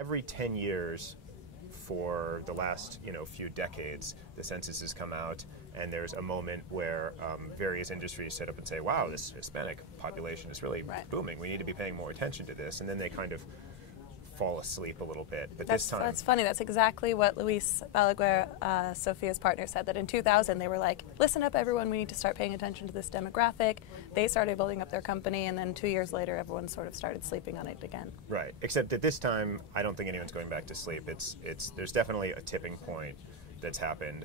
Every 10 years for the last few decades, the census has come out, and there's a moment where various industries sit up and say, wow, this Hispanic population is really booming. We need to be paying more attention to this. And then they kind of fall asleep a little bit. But this time... That's funny. That's exactly what Luis Balaguer, Sofia's partner, said, that in 2000 they were like, listen up everyone, we need to start paying attention to this demographic. They started building up their company, and then 2 years later everyone sort of started sleeping on it again. Right, except that this time I don't think anyone's going back to sleep. There's definitely a tipping point that's happened,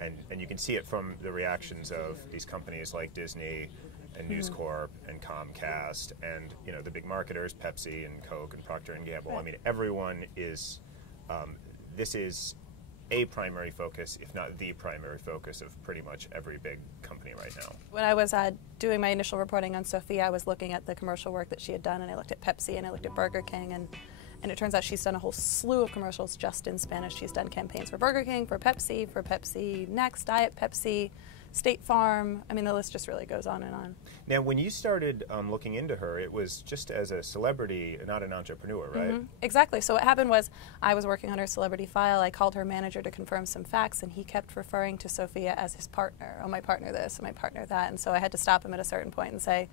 and you can see it from the reactions of these companies like Disney and News Corp and Comcast and the big marketers, Pepsi and Coke and Procter and Gamble. Right. I mean, everyone is. This is a primary focus, if not the primary focus, of pretty much every big company right now. When I was doing my initial reporting on Sofia, I was looking at the commercial work that she had done, and I looked at Pepsi and I looked at Burger King, and it turns out she's done a whole slew of commercials just in Spanish. She's done campaigns for Burger King, for Pepsi Next, Diet Pepsi, State Farm. I mean, the list just really goes on and on. Now, when you started looking into her, it was just as a celebrity, not an entrepreneur, right? Exactly. So what happened was I was working on her celebrity file. I called her manager to confirm some facts, and he kept referring to Sofia as his partner. Oh, my partner this, oh, my partner that. And so I had to stop him at a certain point and say,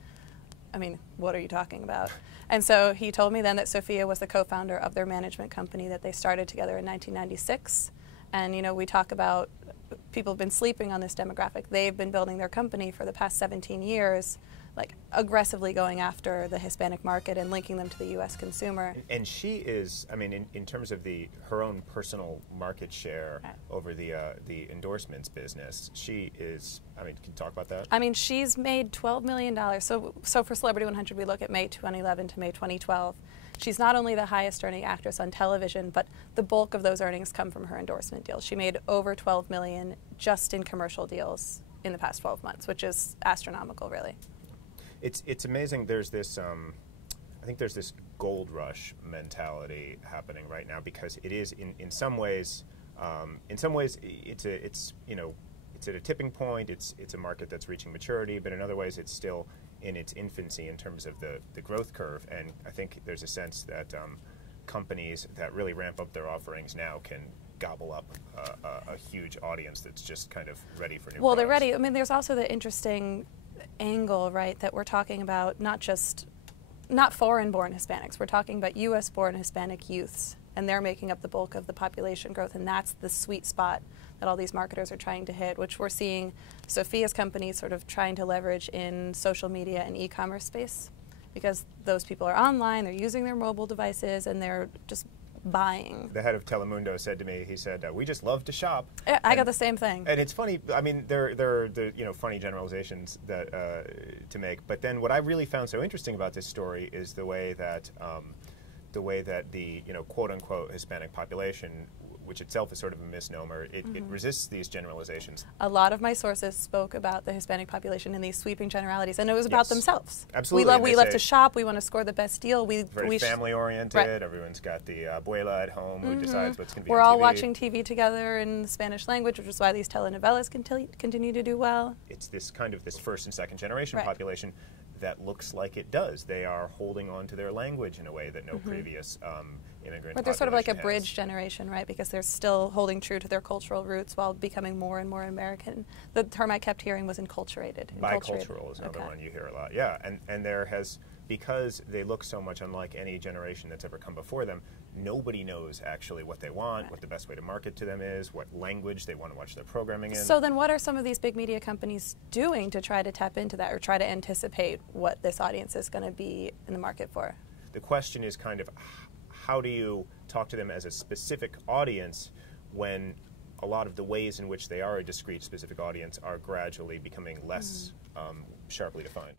I mean, what are you talking about? And so he told me then that Sofia was the co-founder of their management company that they started together in 1996. And, we talk about people have been sleeping on this demographic. They've been building their company for the past 17 years, like aggressively going after the Hispanic market and linking them to the U.S. consumer. And she is, I mean, in terms of her own personal market share over the endorsements business, she is, I mean, can you talk about that? I mean, she's made $12 million. So for Celebrity 100, we look at May 2011 to May 2012. She's not only the highest earning actress on television, but the bulk of those earnings come from her endorsement deals. She made over $12 million just in commercial deals in the past 12 months, which is astronomical, really. It's amazing. There's this, I think there's this gold rush mentality happening right now, because it is in some ways it's at a tipping point. It's a market that's reaching maturity, but in other ways it's still in its infancy in terms of the growth curve. And I think there's a sense that companies that really ramp up their offerings now can gobble up a huge audience that's just kind of ready for new products. They're ready. I mean, there's also the interesting angle, right, that we're talking about not foreign-born Hispanics. We're talking about U.S.-born Hispanic youths, and they're making up the bulk of the population growth, and that's the sweet spot that all these marketers are trying to hit, which we're seeing Sofia's company sort of trying to leverage in social media and e-commerce space, because those people are online, they're using their mobile devices, and they're just buying. The head of Telemundo said to me, he said, we just love to shop. Yeah, I got the same thing. And it's funny, I mean, there are funny generalizations that to make, but then what I really found so interesting about this story is the way that the quote-unquote Hispanic population, which itself is sort of a misnomer, it resists these generalizations. A lot of my sources spoke about the Hispanic population in these sweeping generalities, and it was about themselves. Absolutely. We love to shop, we want to score the best deal. Very family-oriented, right. Everyone's got the abuela at home who decides what's going to be We're on all TV. Watching TV together in the Spanish language, which is why these telenovelas continue to do well. It's this kind of this first and second generation population that looks like it does. They are holding on to their language in a way that no previous immigrant But they're sort of like a bridge generation, right? Because they're still holding true to their cultural roots while becoming more and more American. The term I kept hearing was enculturated. Bicultural is another one you hear a lot. Yeah, and there has, because they look so much unlike any generation that's ever come before them, nobody knows actually what they want, what the best way to market to them is, what language they want to watch their programming in. So then what are some of these big media companies doing to try to tap into that or try to anticipate what this audience is going to be in the market for? The question is kind of, how do you talk to them as a specific audience when a lot of the ways in which they are a discrete specific audience are gradually becoming less sharply defined?